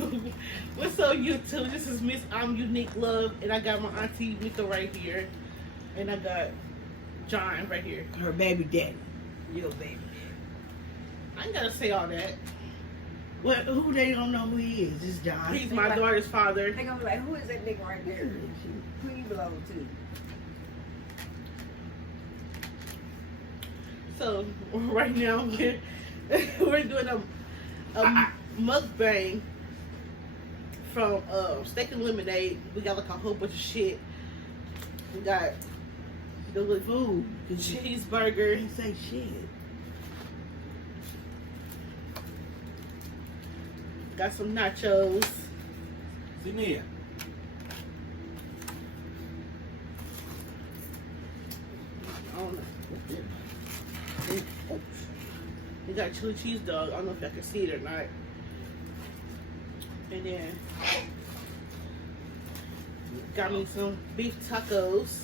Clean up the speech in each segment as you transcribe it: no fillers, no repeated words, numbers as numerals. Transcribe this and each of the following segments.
What's up, YouTube? This is Miss I'm Unique Love, and I got my auntie Mika right here, and I got John right here. Her baby daddy. Your baby daddy. I ain't gotta say all that. Well, who they don't know who he is? It's John. He's my daughter's father. They gonna be like, who is that nigga right there? Who you belong to? So right now we're doing a mukbang from steak and lemonade. We got like a whole bunch of shit. We got the little Food. cheeseburger. Can't say shit. Got some nachos. Zania. I don't know. We got chili cheese dog. I don't know if y'all can see it or not. And then got me some beef tacos.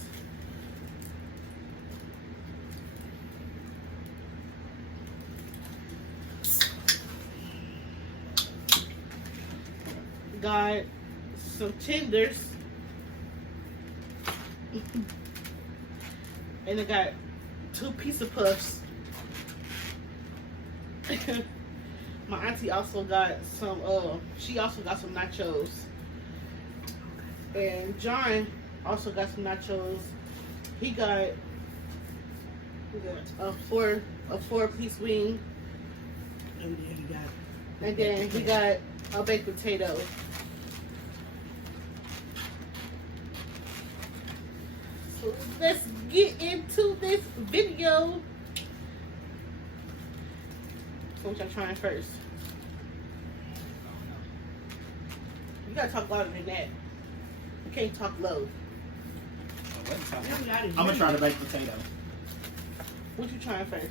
Got some tenders. And I got 2 pizza puffs. My auntie also got some she also got some nachos. And John also got some nachos. He got a 4-piece wing. And then he got. And then he got a baked potato. So let's get into this video. So what y'all trying first? You gotta talk louder than that. You can't talk low. I'm gonna try the baked potato. What you trying first?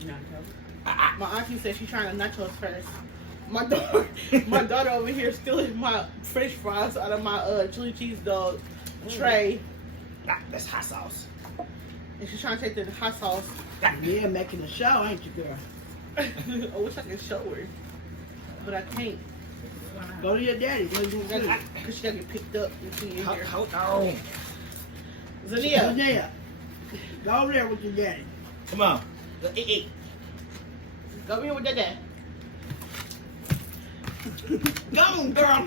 Nachos. My auntie said she's trying the nachos first. My daughter over here stealing my French fries out of my chili cheese dog tray. Nah, that's hot sauce. And she's trying to take the hot sauce. Yeah, making a show, ain't you, girl? I wish I could show her. But I can't. Go to your daddy. Go to your daddy. Because she gotta get picked up and she in here. Hold on. Zania. Zania. Go over there with your daddy. Come on. Eat. Go over here with that dad. Go on, girl.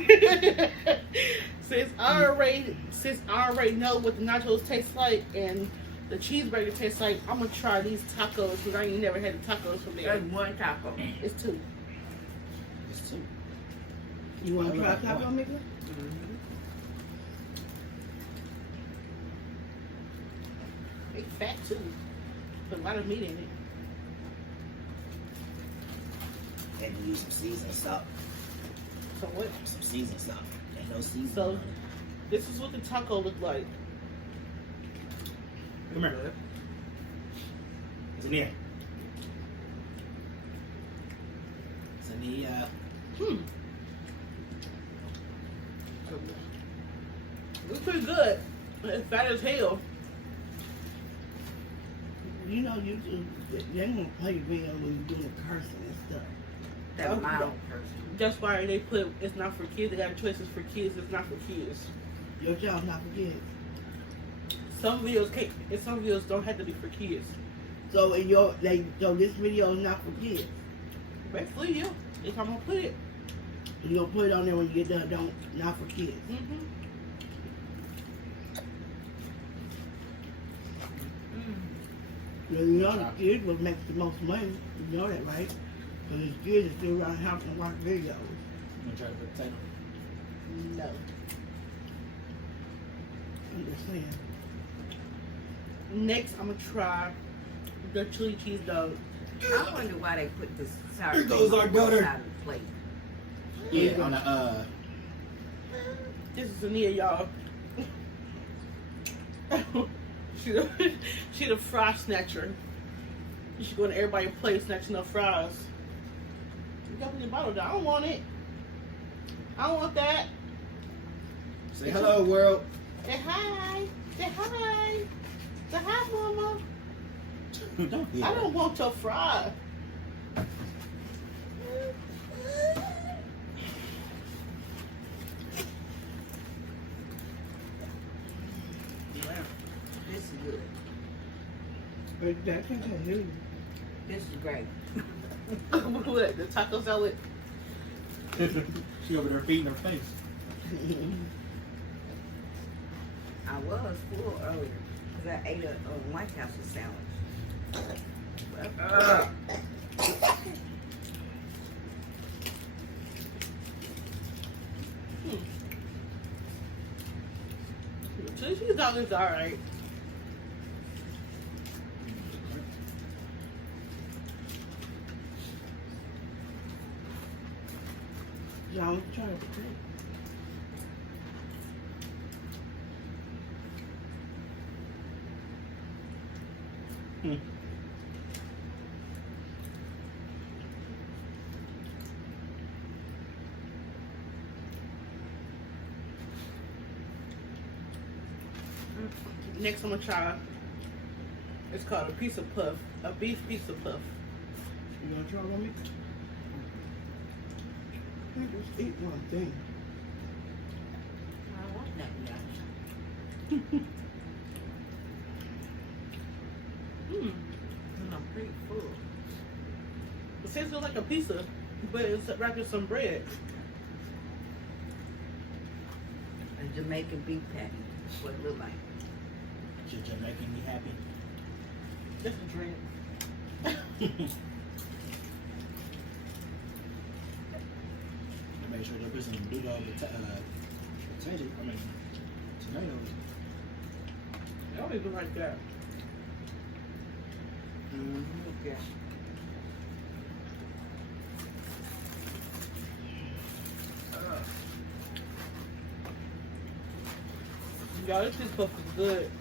Since I already know what the nachos taste like and the cheeseburger tastes like, I'm gonna try these tacos because I ain't never had the tacos from there. That's one taco. It's 2. It's 2. You want to try taco, Mika? It's fat too. Put a lot of meat in it. And you use some seasoning stuff. So what? Some seasoning stuff. Ain't no seasoning. So this is what the taco look like. Come here. Zania. Zania. It's pretty good. It's fat as hell. You know, you do. They're gonna play video when you're doing cursing and stuff. That mild person. That's why they put it's not for kids. They got choices for kids. It's not for kids. Your child's not for kids. Some videos can't. And some videos don't have to be for kids. So so this video is not for kids. Basically, yeah. If I'm gonna put it. You gonna put it on there when you get done. Not for kids. You know the kids will make the most money. You know that, right? Because these kids are still around the house and watch videos. You wanna try the baked potato? No. I'm just saying. Next, I'm gonna try the chili cheese dog. I wonder why they put this sour Here goes our daughter. on the plate. Yeah, on the This is Ania, y'all. she the fry snatcher. You should go to everybody's place snatching up fries. You got your bottle down. I don't want it. I don't want that. say hello, world. Say hi. Say hi. Say hi, mama. Don't be I don't want your fry. But that's not huge. This is great. What, the taco salad? She over there feeding her face. I was full earlier because I ate a White House sandwich. Cheese dog is alright. Y'all try it. Next I'm gonna try. It's called a piece of puff. A beef piece of puff. You gonna try with me? I just eat one thing. I want that yet. And I'm pretty full. It tastes like a pizza, but it's wrapped in some bread. A Jamaican beef patty. That's what it look like. Just making me happy. Just a drink. Make sure they put some big old potatoes. I mean, tomatoes. I don't even like that. Okay. Y'all, this piece of puff is good.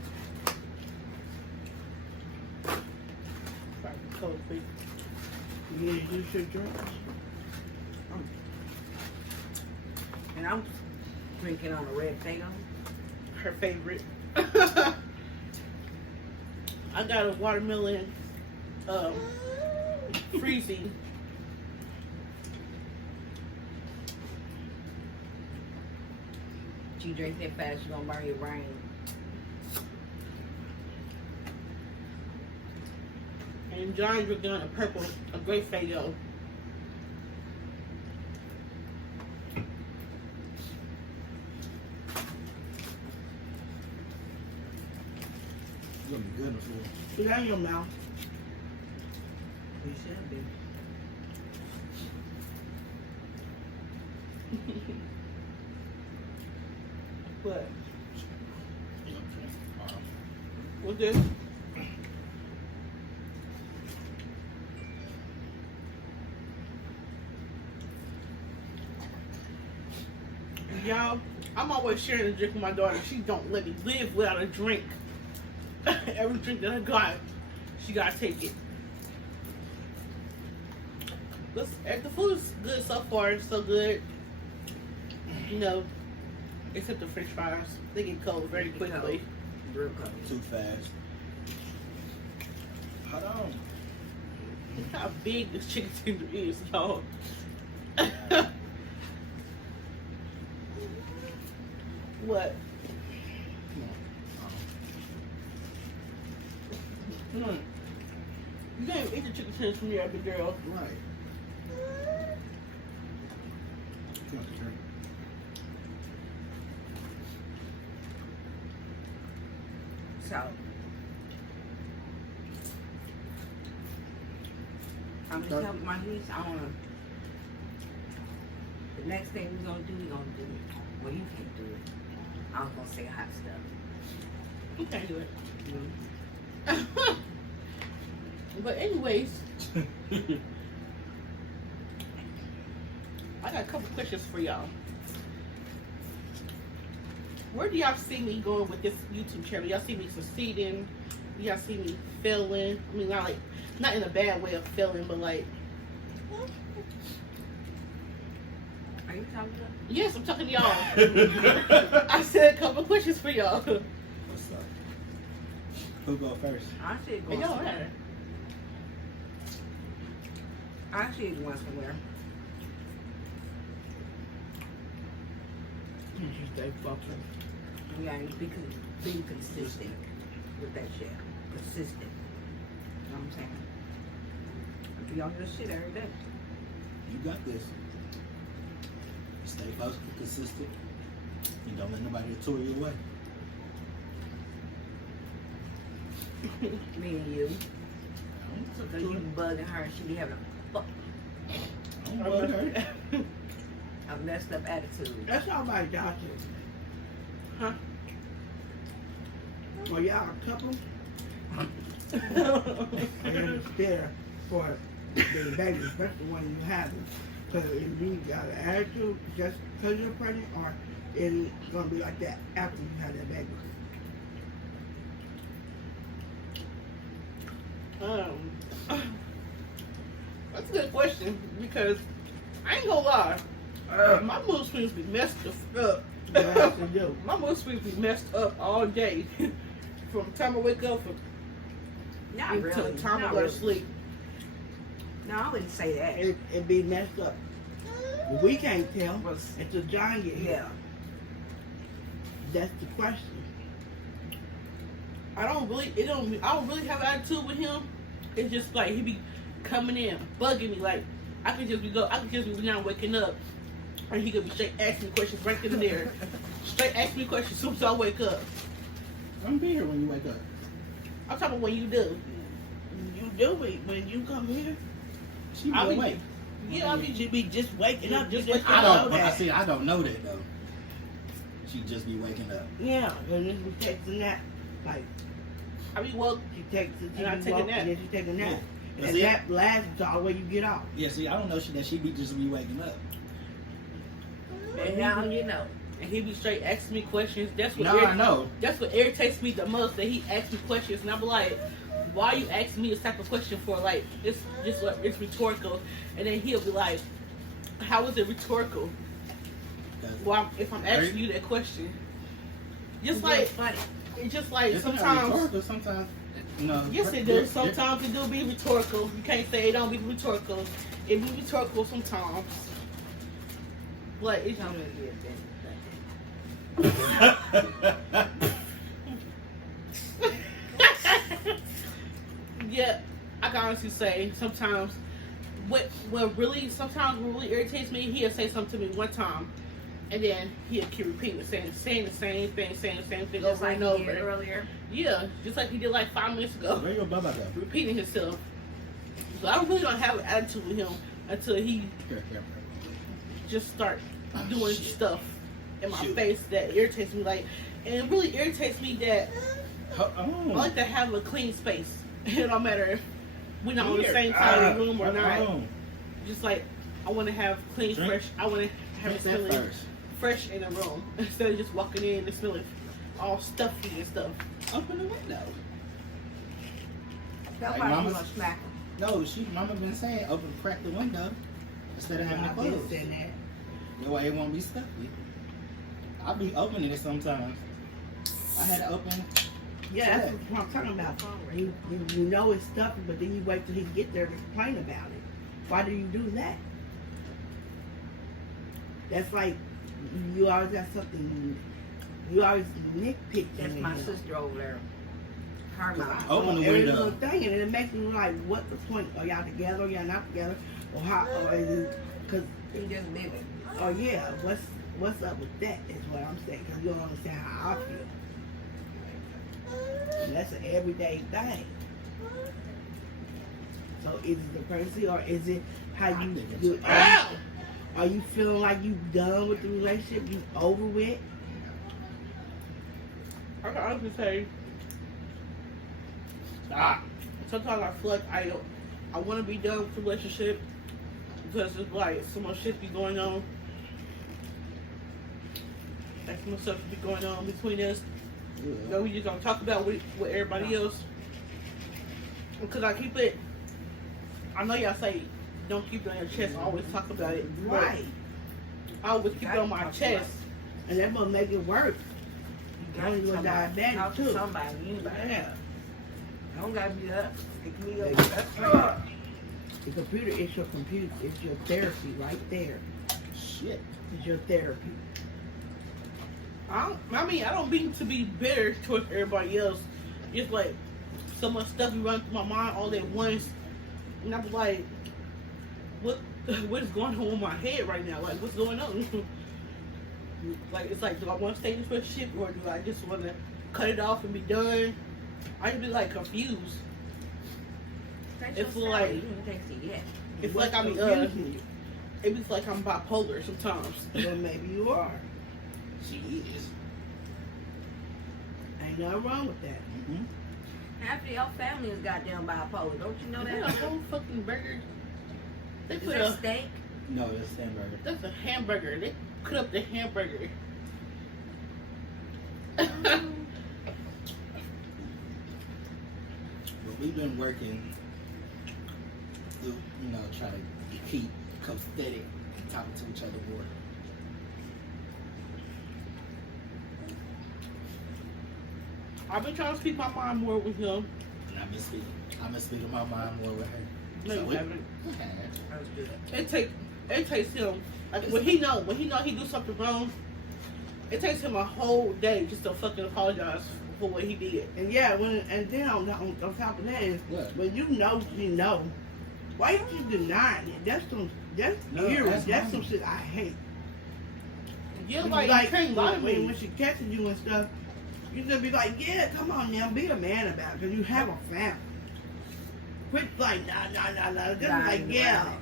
Right, cold beef. You need to use your drinks. And I'm drinking on a red Faygo. Her favorite. I got a watermelon freezing. If you drink that fast, you're gonna burn your brain. And John drinking on a great Faygo. It's gonna be good before. Get out of your mouth. You should be. What? You know, What's this? Y'all, I'm always sharing a drink with my daughter. She don't let me live without a drink. Every drink that I got, she gotta take it. The food is good so far. It's so good. You know, except the French fries. They get cold very quickly. Real cold. too fast. Hold on. Look how big this chicken tender is, y'all. What? Come on. You can't even eat the chicken tenders from your other girl. Right. You want the drink? So, I'm just helping my niece. I wanna. The next thing we're gonna do, well, you can't do it. I was gonna say hot stuff. You can't do it. Mm-hmm. But anyways, I got a couple questions for y'all. Where do y'all see me going with this YouTube channel? Y'all see me succeeding? Y'all see me failing? I mean, not in a bad way of failing, but like, Are you talking about? yes, I'm talking to y'all. I said a couple questions for y'all. What's up? Who go first? I see it It going don't somewhere. matter. I see it going somewhere. You should stay fucking. Yeah, you be consistent with that shit. Consistent. know what I'm saying? Be on your shit every day. You got this. Stay focused, consistent. And don't let nobody tour you away. Me and you. Because you bugging her and she be having I don't bug her. a messed up attitude. That's all about y'all two. Huh? Are y'all a couple? And it's there for the baby, especially when you have it. Because if you got an attitude just because you're pregnant, or is it going to be like that after you have that baby? That's a good question because I ain't gonna lie. My mood swings be messed up. Yes, you do. My mood swings be messed up all day. From the time I wake up Not until really. the time I Not go to really. sleep. No, I wouldn't say that. It be messed up. But we can't tell Was- until John get here. Yeah. That's the question. I don't really have an attitude with him. It's just like he be coming in, bugging me. Like I could just be now waking up, and he could be straight asking me questions right then and there. Straight asking me questions as soon as I wake up. I'm be here when you wake up. I'm talking about when you do. You do it when you come here. She be I be- awake. Yeah, I mean, She be just waking up. Just You waking I know don't. I that. see. I don't know that though. She just be waking up. Yeah, and then she takes a nap. Like I be woke. she takes a And I take a nap. and then she takes a nap. Yeah. And See? that lasts until where you get off. Yeah. See, I don't know that she be just be waking up. And now you know. And he be straight asking me questions. That's what No, I know. That's what irritates me the most. That he asks me questions, and I'm like, "Why are you asking me this type of question for? Like, it's just like it's rhetorical." And then he'll be like, "How is it rhetorical? Well, if I'm asking you that question, just like funny. it's just like It's not sometimes." rhetorical, sometimes. No. Yes, it does. Sometimes it do be rhetorical. You can't say it don't be rhetorical. It be rhetorical sometimes. But it's Tell me again, yeah, I can honestly say sometimes what really irritates me, he'll say something to me one time and then he'll keep repeating saying the same thing just over like and you over. did earlier. Yeah, just like he did like 5 minutes ago. Where your baba go? Repeating himself. So I really don't have an attitude with him until he Here. just start doing Shit. stuff in my Shoot. face that irritates me. Like, and it really irritates me that I Oh. like to have a clean space. It don't matter if we're not on the Here. same side of the room or not. Oh. Just like I want to have clean, Drink. fresh. I want to have it Drink that smelling first. fresh in the room instead of just walking in and smelling all stuffy and stuff. Open the window. That's Like why you mama's- gonna smack him. No, mama been saying open, crack the window instead of having it I've been closed. saying that. That way it won't be stuffy. I'll be opening it sometimes. I had to open. Yeah, that's what I'm talking about. You know it's stuffy, but then you wait till he get there and complain about it. Why do you do that? That's like you always got something. You always nitpick. That's my sister over there. Her mom. Open the every window. little thing, and it makes me like, what's the point? Are y'all together? Are y'all not together? Or how? Or is it? Cause He just living. oh yeah, what's up with that? Is what I'm saying. Cause you don't understand how I feel. And that's an everyday thing. So is it the person or is it how I you think it's do? Ow! Are you feeling like you done with the relationship? You over with? I can honestly say, sometimes I feel like I want to be done with the relationship because it's like so much shit be going on. Like so much stuff be going on between us. That we just don't talk about with everybody else. Because I keep it, I know y'all say don't keep it on your chest, always talk about it. but Right. I always keep it on my chest. And that's gonna make it worse. You Only with diabetic, talk too. to somebody. Anybody. Yeah. Don't gotta be up. Pick me up. The computer is your computer. It's your therapy right there. Shit. It's your therapy. I mean, I don't mean to be bitter towards everybody else. It's like so much stuff be running through my mind all at once, and I'm like, what is going on in my head right now? Like, what's going on? Like, it's like, do I want to stay in this relationship, or do I just want to cut it off and be done? I just be like confused. It's like, you didn't text it yet. it's like I'm confusing you? it's like I'm bipolar sometimes. Well, maybe you are. She is. Ain't nothing wrong with that. Mm-hmm. Half of your family is goddamn bipolar. Don't you know Is that a that? whole fucking burger? They Is put that a steak? No, that's hamburger. that's a hamburger. They cut up the hamburger. But we've been working to, try to keep copacetic and talking to each other more. I've been trying to speak my mind more with him. And I've been speaking my mind more with her. No, you we- haven't. That was good. It takes him like when he know he do something wrong. It takes him a whole day just to fucking apologize for what he did. And yeah, and then on top of that is, What? when you know, why don't you denying it? That's No, eerie. that's That's some mine. shit I hate. Yeah, When like, you you can't lie to when me. she catches you and stuff, you just be like, yeah, come on now, be a man about it, because you have a family. Quit like, nah. Just like, yeah.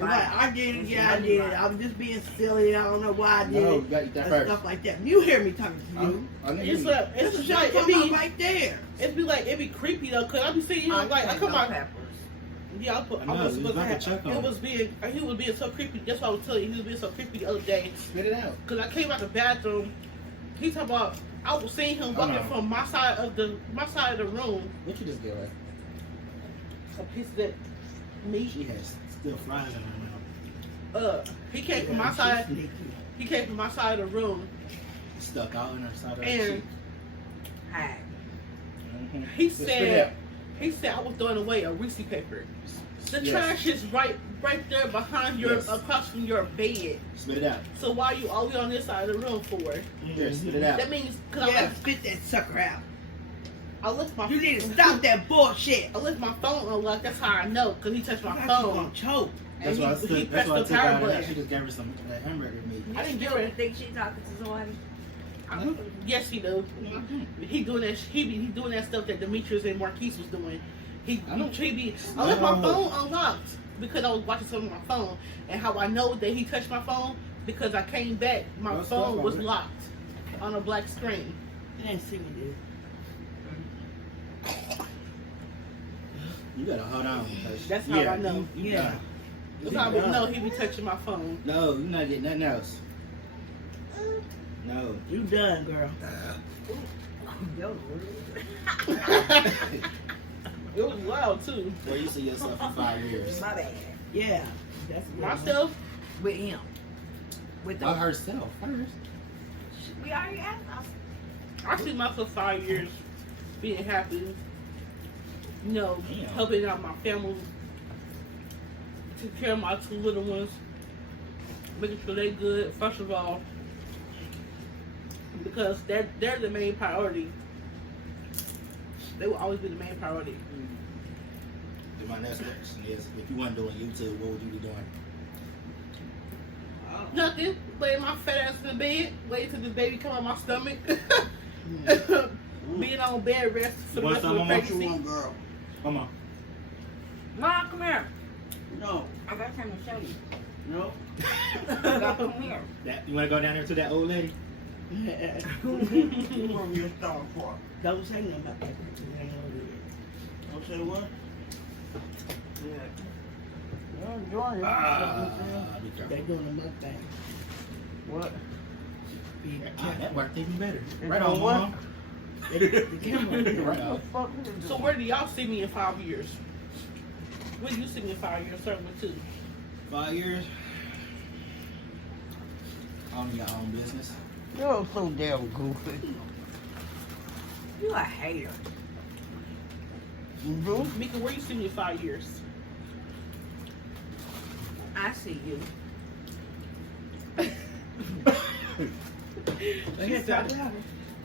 Like, I did it, yeah, I did it. I was just being silly, I don't know why I did No, it. you gotta eat that And first. stuff like that. You hear me talking to you. It's This is like, it be right there. it be creepy though, cause I be seeing him like I come out. peppers. Yeah, No, you about to check on he him. was being so creepy. That's what I was telling you. He was being so creepy the other day. Spit it out. Cause I came out the bathroom. He talking about I was seeing him walking from my side of the room. What you just get right? A piece of that meat. She has still fries in her mouth. He came from my Yeah, she's side. sneaky. He came from my side of the room, Stuck out in her side of her and cheek. Hi. Mm-hmm. he Just said I was throwing away a Reese paper. The Yes. trash is right there behind your Yes. across from your bed. Spit it out. So why you always on this side of the room for? Here, spit it out. That means cause Yeah, spit that sucker out. I left my You need to stop that bullshit. I left my phone unlocked. That's how I know, cause he touched my You're phone. gonna choke. That's And why I he took. That's pressed why I the took power out. And button. she just gave her some hamburger meat. I didn't You give her. think she talking to somebody? Yes, he do. He doing that. He doing that stuff that Demetrius and Marquise was doing. I left my phone unlocked because I was watching something on my phone. And how I know that he touched my phone because I came back, my What's phone up, was homie? locked on a black screen. You didn't see me, dude. You gotta hold on. Because That's how I know. You Yeah. done. That's how I would know he be touching my phone. No, you're not getting nothing else. No. You done, girl. Yo, It was loud too. Where you see yourself in 5 years? my bad. Yeah. That's good. Myself, With him. With By the. herself first. We already asked us. I see myself 5 years being happy. You know, Damn. helping out my family, take care of my 2 little ones, making sure they good. First of all, because they're the main priority. They will always be the main priority. Then my next question is, if you weren't doing YouTube, what would you be doing? Nothing. Laying my fat ass in the bed, waiting till this baby come out my stomach. Being on bed rest for the You want rest of some, the Mama? pregnancy. girl. Come on. Mom, come here. No. I got something to show you. No. Come here. You want to go down there to that old lady? You want me to start for? Don't say nothing about that. Don't say what? You're enjoying it. Be They're careful. doing a mukbang. What? Be That worked even better. And Right for on, what? Mom. The camera. Right on. So where do y'all see me in 5 years? Where do you see me in 5 years? Starting with 2. 5 years. Owning your own business. You're so damn goofy. You a hater. Mika, where you see me in 5 years? I see you. She said,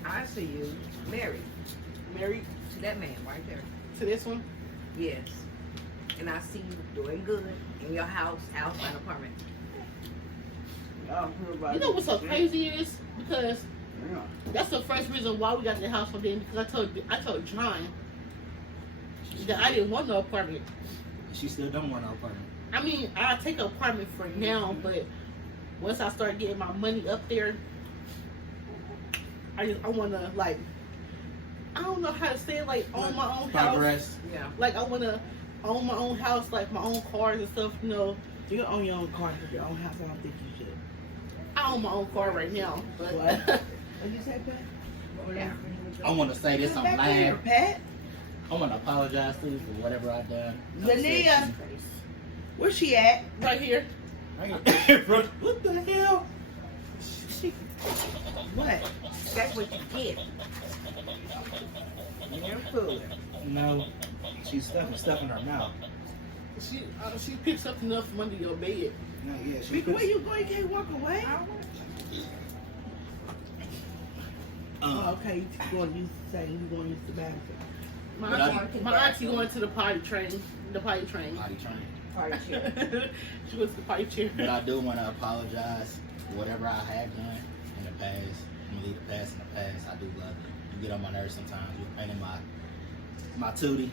I see you married married to that man right there. to this one? Yes. And I see you doing good in your house and apartment. You know what's so crazy is because Yeah. that's the first reason why we got the house from then. Because I told John that I didn't want no apartment. She still don't want no apartment. I mean, I'll take an apartment for now, but once I start getting my money up there, I want to, like, I don't know how to say it, like, own my own house. Progress. Yeah. Like, I want to own my own house, like, my own cars and stuff, you know. You can own your own car for your own house. I don't think you should. I own my own car right now, but... What? What'd you say, Pat? Yeah. I want to say this on Back here, live. Pat. I want to apologize to you for whatever I done. Zania. Where's she at? Right here. What the hell? What? That's what you get. You're food. No, she's stuffing stuff in her mouth. She picked something up from under your bed. No, yeah, she Because where you going? You can't walk away. Oh, okay. You going to use the same. You going to use the bathroom. My But auntie going to the potty train. The potty train. potty train. Party chair. She goes to the potty chair. But I do want to apologize for whatever I have done in the past. I'm gonna leave the past in the past. I do love you. You get on my nerves sometimes. You're painting my tootie.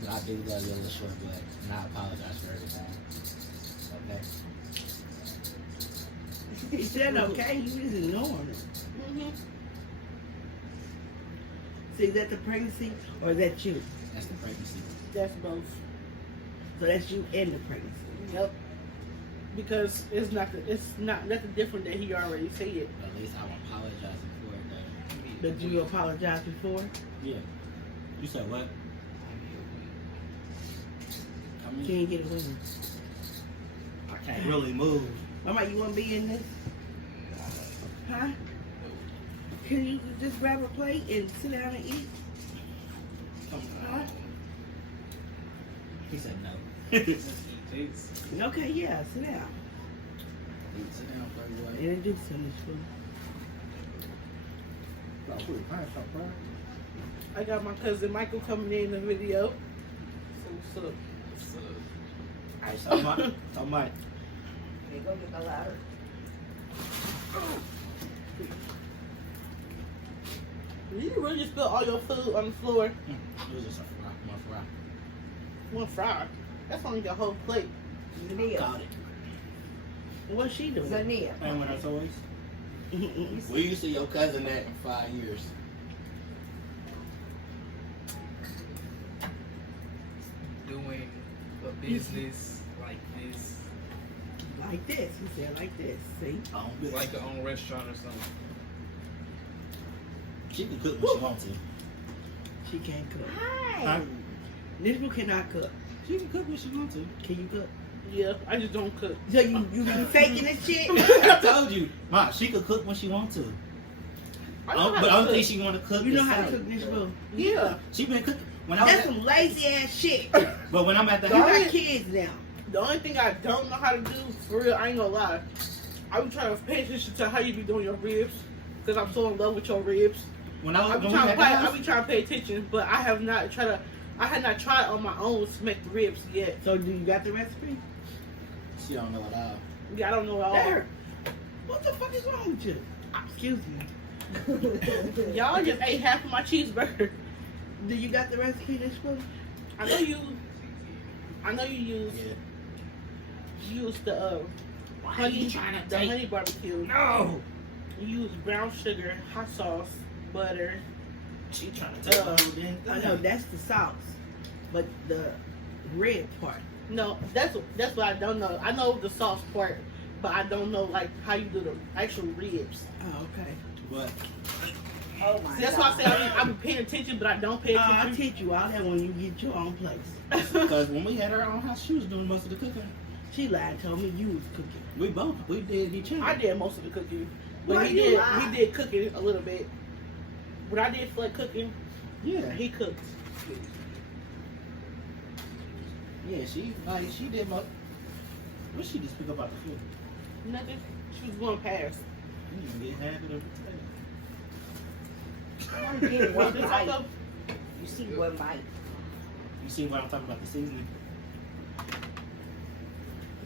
But I do love you a little short blood, and I apologize for everything. Okay. He said okay. You just ignoring it. Mm-hmm. So is that the pregnancy or is that you? That's the pregnancy. That's both. So that's you and the pregnancy. Yep. Because it's not nothing different that he already said. But at least I'm apologizing for it, though. But you apologized before? Yeah. You said what? I mean, Can you get away with it? I can't really move. Mama, you want to be in this? Huh? Can you just grab a plate and sit down and eat? Huh? He said no. Okay, yeah, sit down. Sit down, buddy. Introduce him to food. I got my cousin Michael coming in the video. So what's up? Alright, so much. They go get the ladder. You really just put all your food on the floor. It was just a fry. One fry. That's only your whole plate. Zania. Got it. What's she doing? Zania. Playing with her toys. Where you see your cousin at in 5 years? Doing a business like this, Like this. He said like this. See? like her own restaurant or something. She can cook when she wants to. She can't cook. Hi. This one cannot cook. She can cook when she wants to. Can you cook? Yeah, I just don't cook. So you be faking this shit? I told you, Ma, she could cook when she wants to. I know But how I to don't cook. think she want to cook. You know this how to salad. cook this food. Yeah. She been cooking when I was That's at, some lazy ass shit. but when I'm at the You house, got kids now. The only thing I don't know how to do, for real, I ain't gonna lie. I be trying to pay attention to how you be doing your ribs. Because I'm so in love with your ribs. when I be we at the I house, be trying to pay attention, but I had not tried on my own to make the ribs yet. So do you got the recipe? she don't know it all. Yeah, I don't know all. There. What the fuck is wrong with you? Excuse me. Y'all just ate half of my cheeseburger. Do you got the recipe this food? I know you use Yeah. the honey barbecue. No. You use brown sugar, hot sauce, butter. She trying to take the whole damn I thing. know that's the sauce, but the red part. No, that's what I don't know. I know the sauce part, but I don't know like how you do the actual ribs. Oh, okay. But Oh my See, that's why I say I be paying attention, but I don't pay I'll attention. teach you all that when you get your own place. because when we had our own house, she was doing most of the cooking. She lied, told me you was cooking. We did each other. I did most of the cooking, but Why he you did lie? he did cooking a little bit. When I did like cooking, Yeah. he cooked. Yeah, she did most. What she just pick up out the food? Nothing. She was going past. You didn't get half of the potato. I get Want one this bite. taco? You see what might. You see what I'm talking about, the seasoning?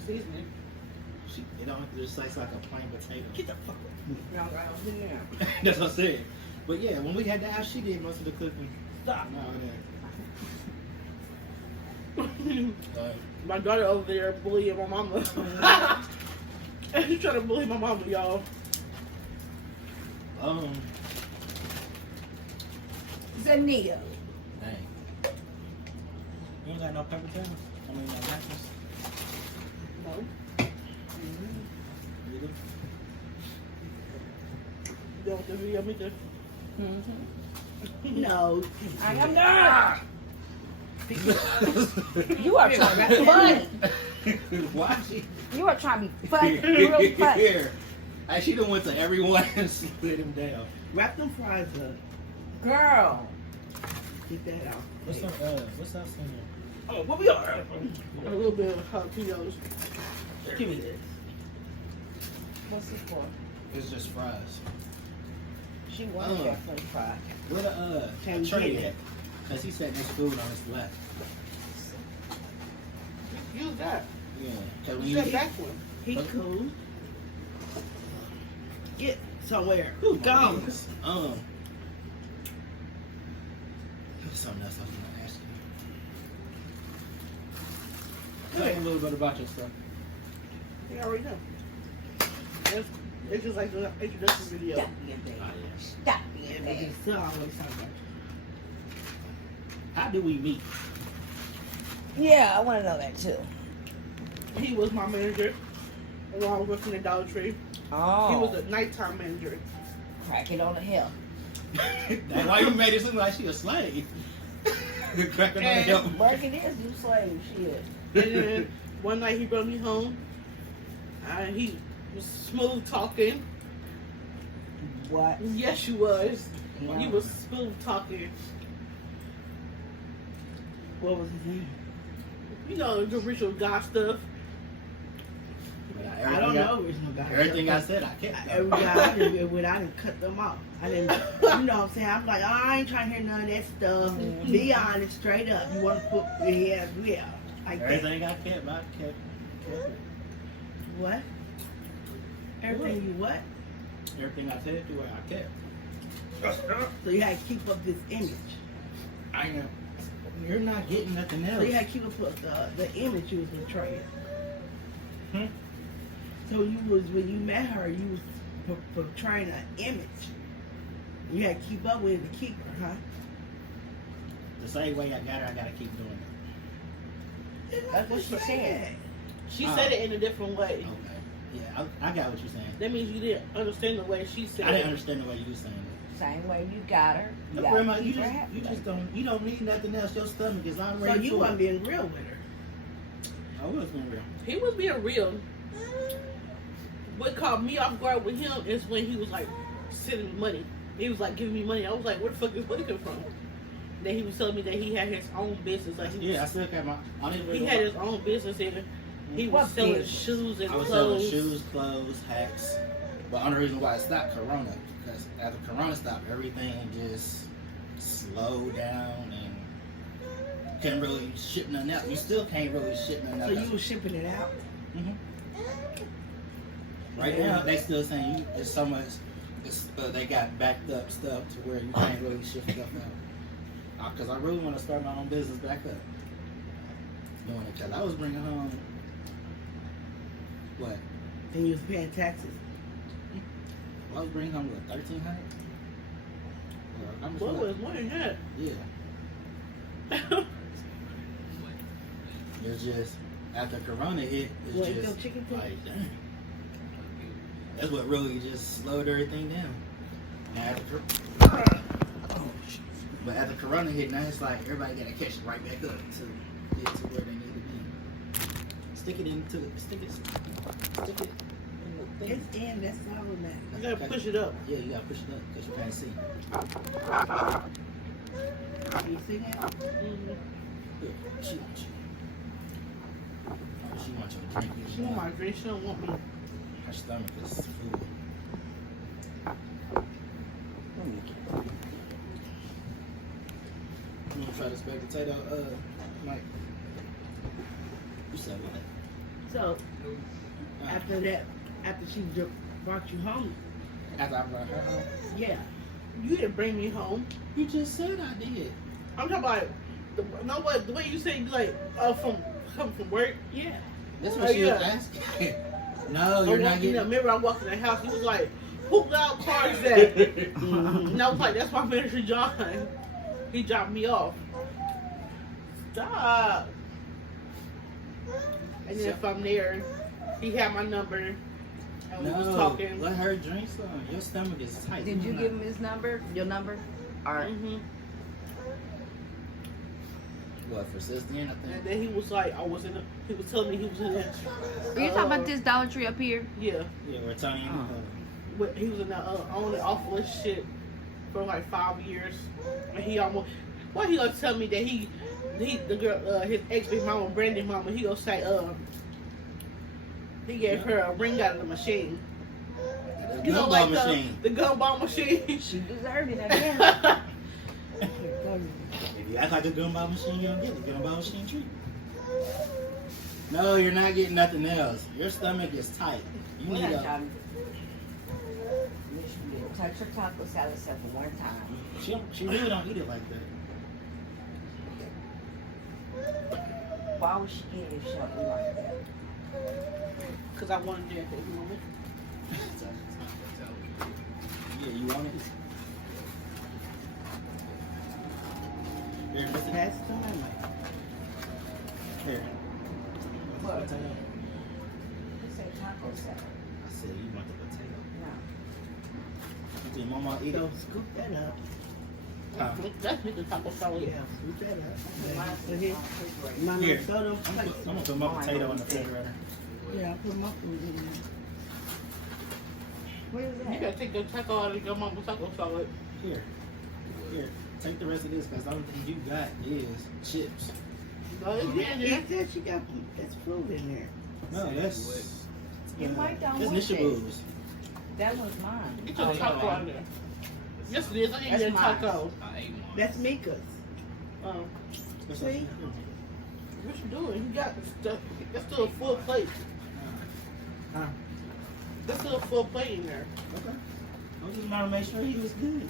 Seasoning. It don't just tastes like a plain potato. Get the fuck No, I don't see that. That's what I said. But yeah, when we had the house, she did most of the cooking. Stop. No, My daughter over there bullying my mama. And she's trying to bully my mama, y'all. Zania. Dang. You don't got no paper towels? I mean, no napkins? No. You do? You want the video, Mika? No. I am not. You are trying to be funny. Why she? You are trying to be funny. Real funny. Here. Hey, she done went to everyone and split him down. Wrap them fries up. Girl. Get that out. What's up, what's else in there? Oh, what we are? A little bit of jalapenos. Give me this. What's this for? It's just fries. She wanted that French fry. Where the Can you tray get at? Cause he said there's food on his left. Use that. Yeah. Cause when Use you that back one. He cool. Get somewhere. Who Go. There's something else I was gonna ask you. Tell me a little bit about yourself. You already know. It's just like the introduction video. Stop being baby. Stop being Yeah, baby. because still always talk about How do we meet? Yeah, I want to know that too. He was my manager while I was working at Dollar Tree. Oh. He was a nighttime manager. Crack it on the hill. That's why you made it seem like she a slave. Cracking on the hill. Working is you slave shit. And then one night he brought me home. He was smooth talking. What? Yes, you was. Yeah. You was smooth talking. what was his name. You know, the ritual God stuff. I don't know original guy. Everything I said, I kept. Every guy I didn't with, I didn't cut them off. I didn't, you know what I'm saying? I'm like, oh, I ain't trying to hear none of that stuff. Mhm. Be honest, straight up. You want to put, yeah. Like that. Everything I kept, I kept. What? Everything you what? Everything I said to her, I kept. So you had to keep up this image. I know. You're not getting nothing So else. you had to keep up the image you was portraying. Hmm? So you was, when you met her, you was portraying an image. You had to keep up with it to keep her, huh? The same way I got her, I gotta keep doing it. That's what she said. She said it in a different way. Okay. Yeah, I got what you're saying. That means you didn't understand the way she said I didn't it. understand the way you were saying it. Same way you got her. You Look, gotta Grandma, keep her happy. you just don't need nothing else. Your stomach is So already you full. wasn't being real with her. I was being real. He was being real. What caught me off guard with him is when he was like sending me money. He was like giving me money. I was like, where the fuck is money come from? Then he was telling me that he had his own business. Like Yeah, I still got my. I didn't really he had his own business and he was What selling business? shoes and I was selling clothes. shoes, clothes, hats. But the only reason why I stopped Corona, because after Corona stopped, everything just slowed down and couldn't really ship nothing out. You still can't really ship nothing out. So you was shipping it out. Right now, they still saying it's so much. They got backed up stuff to where you can't really ship stuff out. Because I really want to start my own business back up. Doing it because I was bringing home what? And you was paying taxes. I was bringing home what, 1,300? How much What was was more than that? Yeah. It's just after Corona hit, it's Well, you just go chicken too. like dang. That's what really just slowed everything down. And but after Corona hit, now it's like everybody gotta catch it right back up to get to where they need to be. Stick it in the thing. It's in, that's all of that. You gotta push it up. Yeah, you gotta push it up because you can't see. You see that? Mm-hmm. Good. She wants you. Oh, she wants your drink. She want my drink. She don't want me. Her stomach is full. try the spare potato, Mike. You said what? So after that, after she brought you home, After I brought her home? yeah. You didn't bring me home. You just said I did. I'm talking about the way you say like coming from work. Yeah. That's what she was asking. No, you're not getting. Remember, I walked in the house. He was like, "Who loud car is that?" And I was like, "That's my manager John. He dropped me off." Stop. And then from there, he had my number, and we was No, talking. let her drink some. Your stomach is tight. Did you give him his number? Your number? Or Mhm. What, for Sis Jen, I And think? then he was like, he was telling me he was in the. are you talking about this Dollar Tree up here? Yeah. Yeah, we're telling you. He was in the on and off list shit for like 5 years, and he almost. Well, he gonna tell me that the girl, his ex big mama, Brandy's mama, he gonna say, he gave her a ring out of the machine. You know, Gumball like machine. the gumball machine. She deserved it, I guess. If you act like a gumball machine, you don't get it. Gumball machine treat. No, you're not getting nothing else. Your stomach is tight. You need a. Touch her taco salad except for one time. She really don't eat it like that. Why would she get it if she don't eat like that? Cause I wanted it at that moment. Yeah, you want it? Here, Mr. Pass it to my mic. Here. What? Potato. You said taco salad. I said you want the potato. No. Did mama eat So it? scoop that up. That's me the taco salad. Yeah, scoop that up. Mine's Put in here. my refrigerator. My Here. soda. I'm gonna put my potato in the refrigerator. Yeah, I put my food in there. What is You that? gotta take the taco out of your mama's taco salad. Here. Here. Take the rest of this because the only thing you got is chips. No, it's in there. He said she got that's food in there. No, that's. You might don't That's want Nishaboos. That was mine. Get your taco out of there. Yes, it is. I ain't That's get a mine. taco. I ate one. That's Mika's. Oh. What's See? up? What you doing? You got stuff. That's still a full plate. Huh? That's still a full plate in there. Okay. I just want to make sure he was good.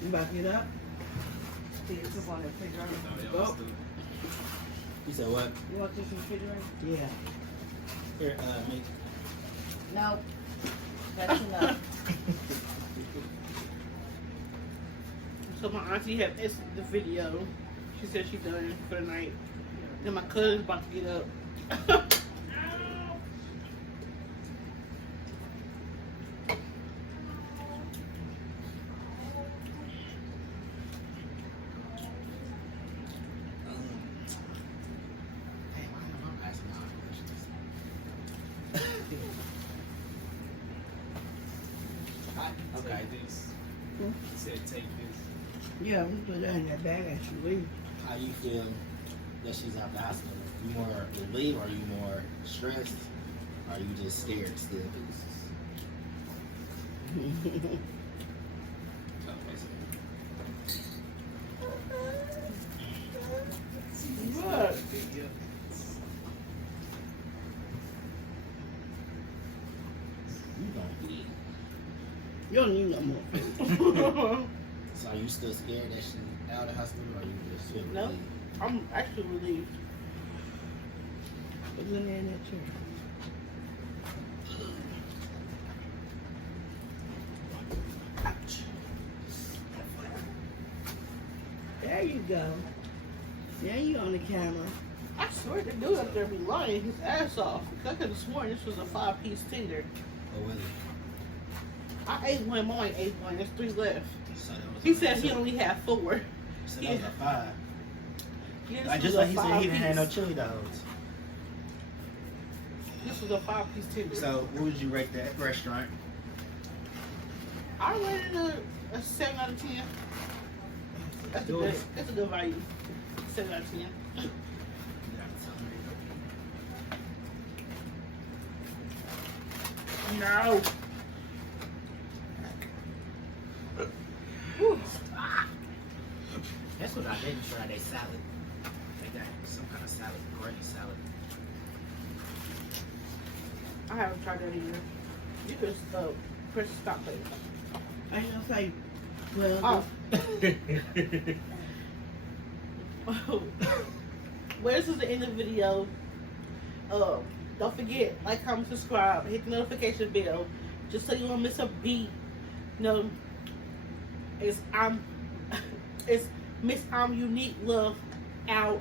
You about to get up? See, it's up on the refrigerator. No, y'all Oh. still- You said what? You want this in the refrigerator? Yeah. Here, me. No. That's enough. So my auntie had edited the video. She said she done for the night. Then my cousin's about to get up. Hey, why am I asking all the questions? Okay. Take this. Hmm? He said take this. Yeah, we put that in that bag as she leave. How you feel that she's out the hospital? You more relieved? Are you more stressed? Or are you just scared still? What? You don't eat. You don't need no more. So are you still scared that she's out of the hospital, or you just feel No. relieved? I'm actually relieved. Put it in there in that chair. There you go. Now you on the camera. I swear the dude up there be lying his ass off. I could have sworn this was a 5-piece tender. Or was it? I ate one, Mom ate one. There's 3 left. So that was He a said he two. only had 4. So that was a 5. Yeah, Like, this just was like a he said, he didn't have no 5-piece. chili dogs. This was a 5-piece tender. So what would you rate that restaurant? I rated a 7 out of 10. That's a Do good. it. That's a good value. 7 out of 10. No. didn't try their salad. They got some kind of salad, granny salad. I haven't tried that either. You could press the stop button. I ain't gonna say, well, Oh. Well, this is the end of the video. Don't forget, like, comment, subscribe, hit the notification bell, just so you won't miss a beat. No, it's Miss Unique Love out.